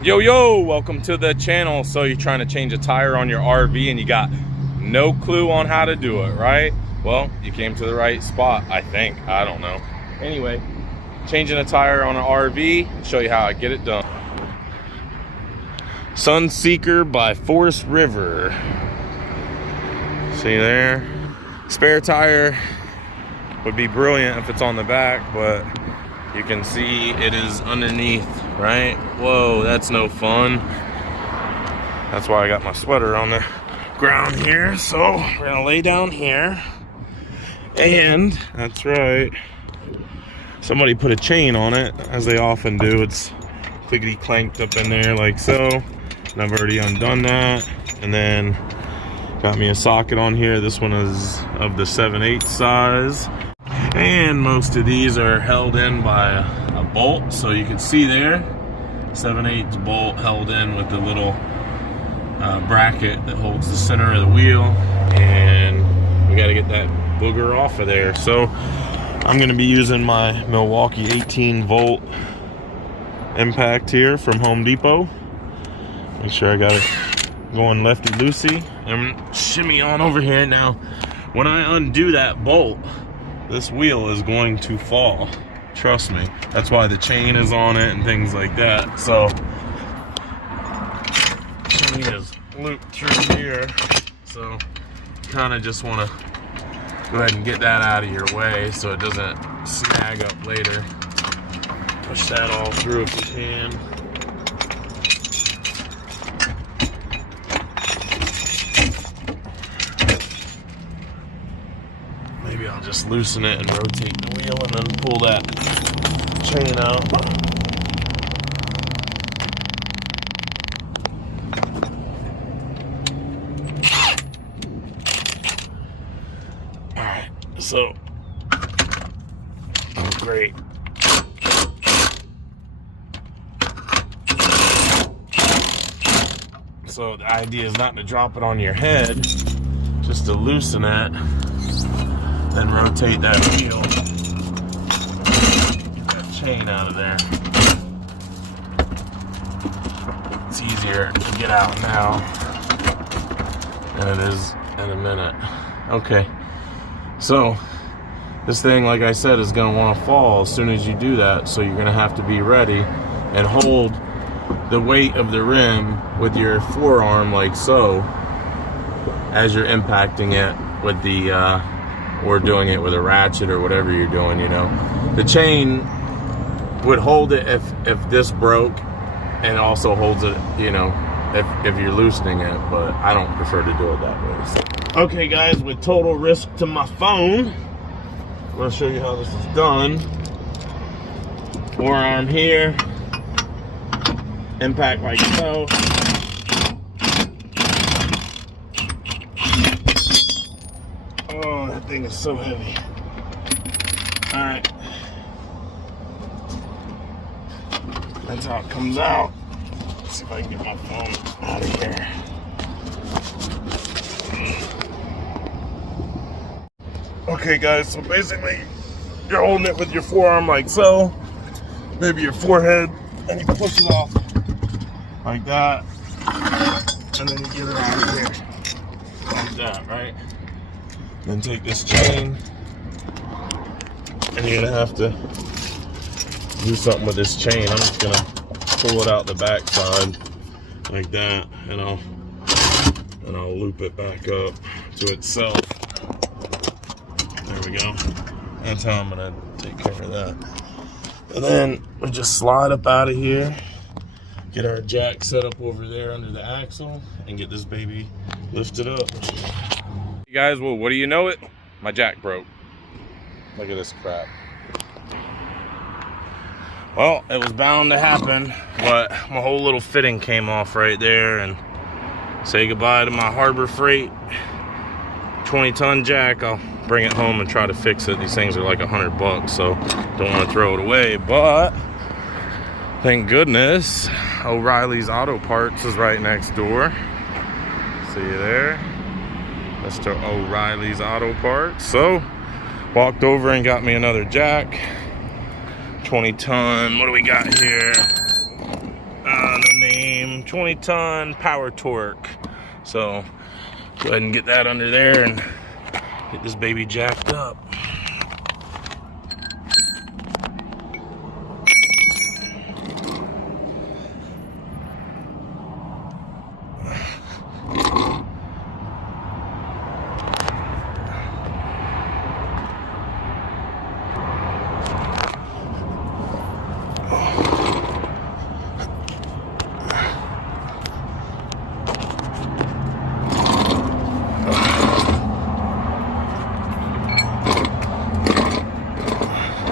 Yo, welcome to the channel. So you're trying to change a tire on your RV and you got no clue on how to do it, right? Well, you came to the right spot, I think. I don't know. Anyway, changing a tire on an RV, show you how I get it done. Sunseeker by Forest River. See there? Spare tire would be brilliant if it's on the back, but you can see it is underneath, right? Whoa, that's no fun. That's why I got my sweater on the ground here. So we're gonna lay down here. And that's right, somebody put a chain on it, as they often do. It's clickety clanked up in there like so. And I've already undone that. And then got me a socket on here. This one is of the 7/8 size. And most of these are held in by a bolt. So you can see there, 7/8 bolt held in with the little bracket that holds the center of the wheel. And we got to get that booger off of there. So I'm going to be using my Milwaukee 18-volt impact here from Home Depot. Make sure I got it going lefty-loosey. And shimmy on over here. Now, when I undo that bolt, this wheel is going to fall. Trust me. That's why the chain is on it and things like that. So, chain is looped through here. So, kind of just want to go ahead and get that out of your way so it doesn't snag up later. Push that all through if you can. Maybe I'll just loosen it and rotate the wheel and then pull that chain out. Alright, so, oh great. So the idea is not to drop it on your head, just to loosen it. Then rotate that wheel. Get that chain out of there. It's easier to get out now than it is in a minute. Okay, so this thing, like I said, is going to want to fall as soon as you do that. So you're going to have to be ready and hold the weight of the rim with your forearm like so as you're impacting it with the or doing it with a ratchet or whatever you're doing, you know. The chain would hold it if this broke, and also holds it, you know, if you're loosening it, but I don't prefer to do it that way. So. Okay guys, with total risk to my phone, I'm gonna show you how this is done. Forearm here, impact like so. Oh, that thing is so heavy. Alright. That's how it comes out. Let's see if I can get my phone out of here. Okay guys, so basically you're holding it with your forearm like so. Maybe your forehead, and you push it off like that. And then you get it out of here. Like that, right? Then take this chain, and you're gonna have to do something with this chain. I'm just gonna pull it out the back side like that, and I'll loop it back up to itself. There we go. That's how I'm gonna take care of that. And then we just slide up out of here, get our jack set up over there under the axle, and get this baby lifted up. You guys, well, what do you know it? My jack broke. Look at this crap. Well, it was bound to happen, but my whole little fitting came off right there, and say goodbye to my Harbor Freight 20-ton jack. I'll bring it home and try to fix it. These things are like $100, so don't want to throw it away, but thank goodness O'Reilly's Auto Parts is right next door. See you there. Mr. O'Reilly's Auto Parts. So, walked over and got me another jack. 20-ton. What do we got here? No name, 20-ton power torque. So go ahead and get that under there and get this baby jacked up.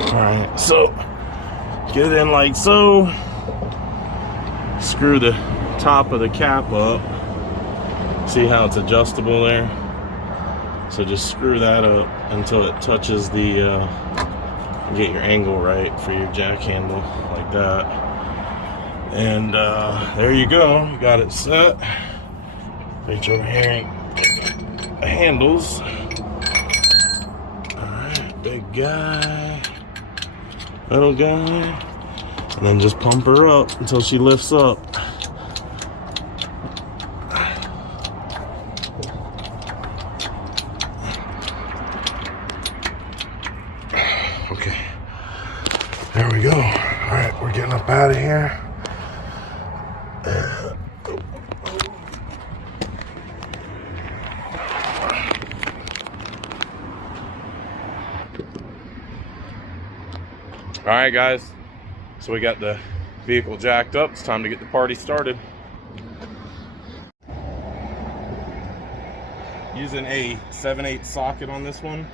Alright, so get it in like so. Screw the top of the cap up. See how it's adjustable there? So just screw that up until it touches the, get your angle right for your jack handle, like that. And there you go, you got it set. Reach over here and get the handles. Alright, big guy, little guy. And then just pump her up until she lifts up. Okay, there we go. All right, we're getting up out of here. All right, guys. So we got the vehicle jacked up. It's time to get the party started. Using a 7/8 socket on this one.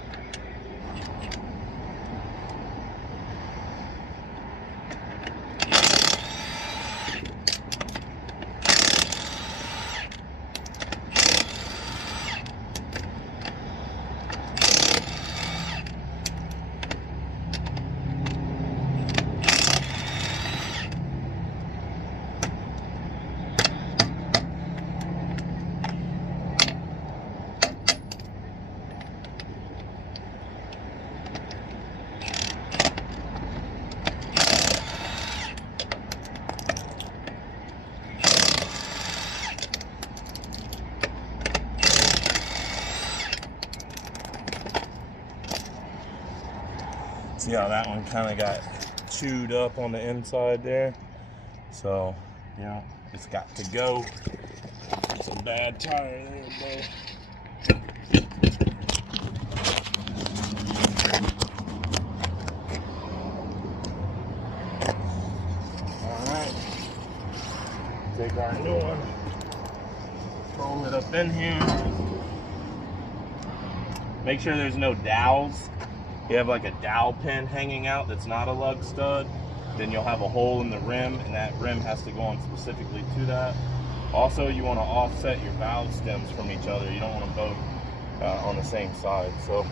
See how that one kind of got chewed up on the inside there? So, yeah, it's got to go. It's a bad tire there, bro. Alright. Take our new one. Roll it up in here. Make sure there's no dowels. You have like a dowel pin hanging out that's not a lug stud, then you'll have a hole in the rim, and that rim has to go on specifically to that. Also, you want to offset your valve stems from each other. You don't want them both on the same side. So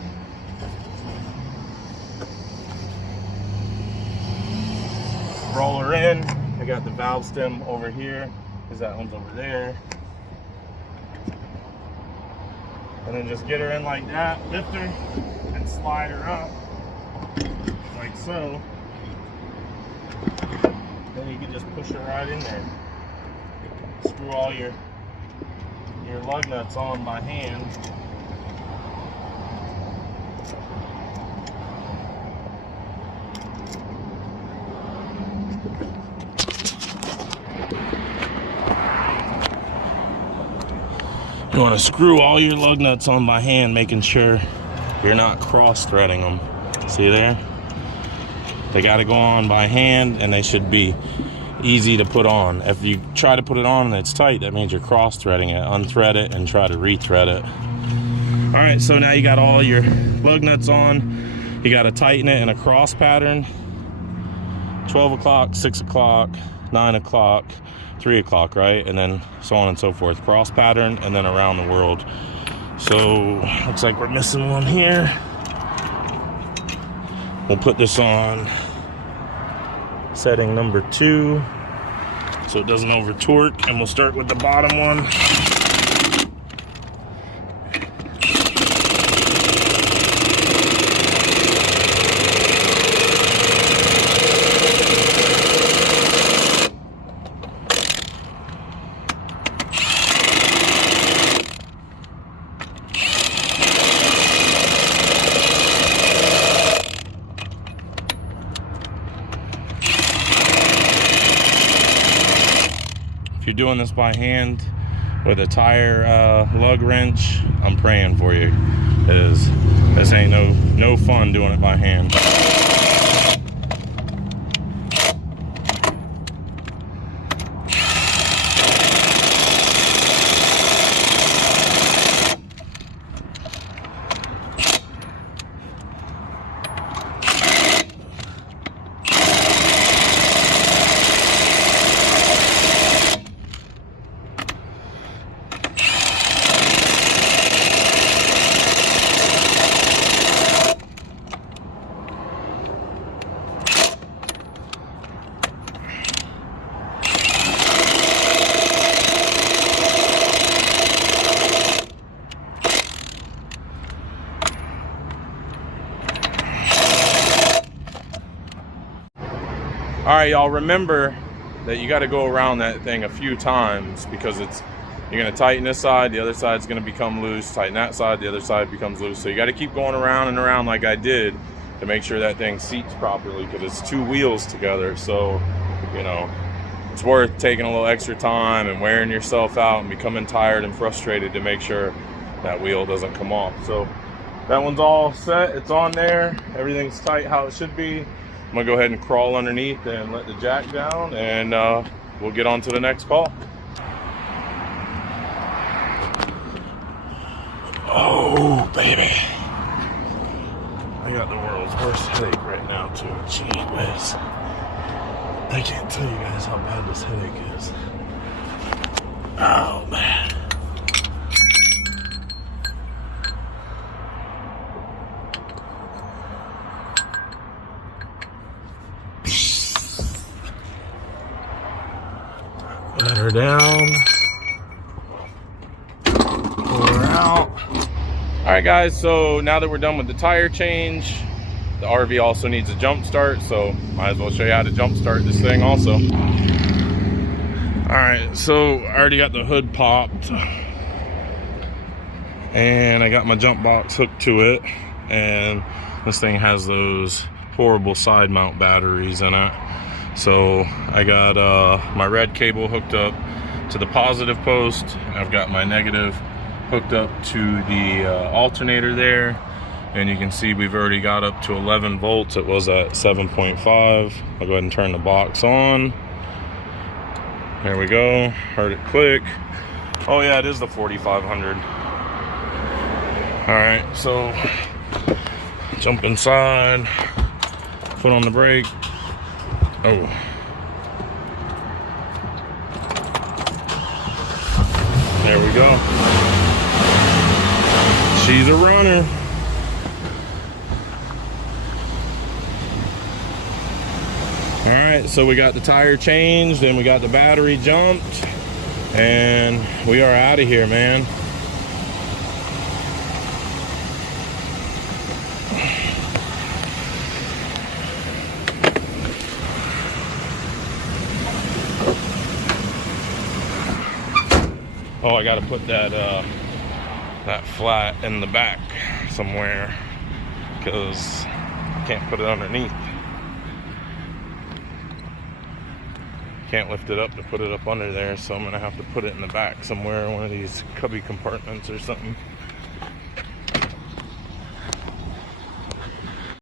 roll her in. I got the valve stem over here, because that one's over there. And then just get her in like that, lift her, and slide her up, like so. Then you can just push her right in there. Screw all your lug nuts on by hand. You want to screw all your lug nuts on by hand, making sure you're not cross-threading them. See there? They got to go on by hand, and they should be easy to put on. If you try to put it on and it's tight, that means you're cross-threading it. Unthread it and try to re-thread it. All right, so now you got all your lug nuts on. You got to tighten it in a cross pattern. 12 o'clock, 6 o'clock, 9 o'clock, 3 o'clock, right? And then so on and so forth. Cross pattern and then around the world. So looks like we're missing one here. We'll put this on setting number 2 so it doesn't over torque, and we'll start with the bottom one. if you're doing this by hand with a tire lug wrench, I'm praying for you, because this ain't no fun doing it by hand. All right, y'all, remember that you got to go around that thing a few times, because you're going to tighten this side, the other side's going to become loose, tighten that side, the other side becomes loose. So you got to keep going around and around like I did to make sure that thing seats properly, because it's two wheels together. So, you know, it's worth taking a little extra time and wearing yourself out and becoming tired and frustrated to make sure that wheel doesn't come off. So that one's all set, it's on there, everything's tight how it should be. I'm gonna go ahead and crawl underneath and let the jack down, and we'll get on to the next call. Oh, baby. I got the world's worst headache right now, too. Jeez. I can't tell you guys how bad this headache is. Oh, man. Let her down. Pull her out. All right, guys, so now that we're done with the tire change, the RV also needs a jump start, so might as well show you how to jump start this thing also. All right, so I already got the hood popped, and I got my jump box hooked to it, and this thing has those horrible side mount batteries in it. So I got my red cable hooked up to the positive post. I've got my negative hooked up to the alternator there, and you can see we've already got up to 11 volts. It was at 7.5. I'll go ahead and turn the box on. There we go. Heard it click. Oh yeah, it is the 4500. All right, so jump inside, foot on the brake. Oh. There we go. She's a runner. All right, so we got the tire changed and we got the battery jumped, and we are out of here, man. Oh, I gotta put that flat in the back somewhere, because I can't put it underneath. Can't lift it up to put it up under there, so I'm gonna have to put it in the back somewhere in one of these cubby compartments or something.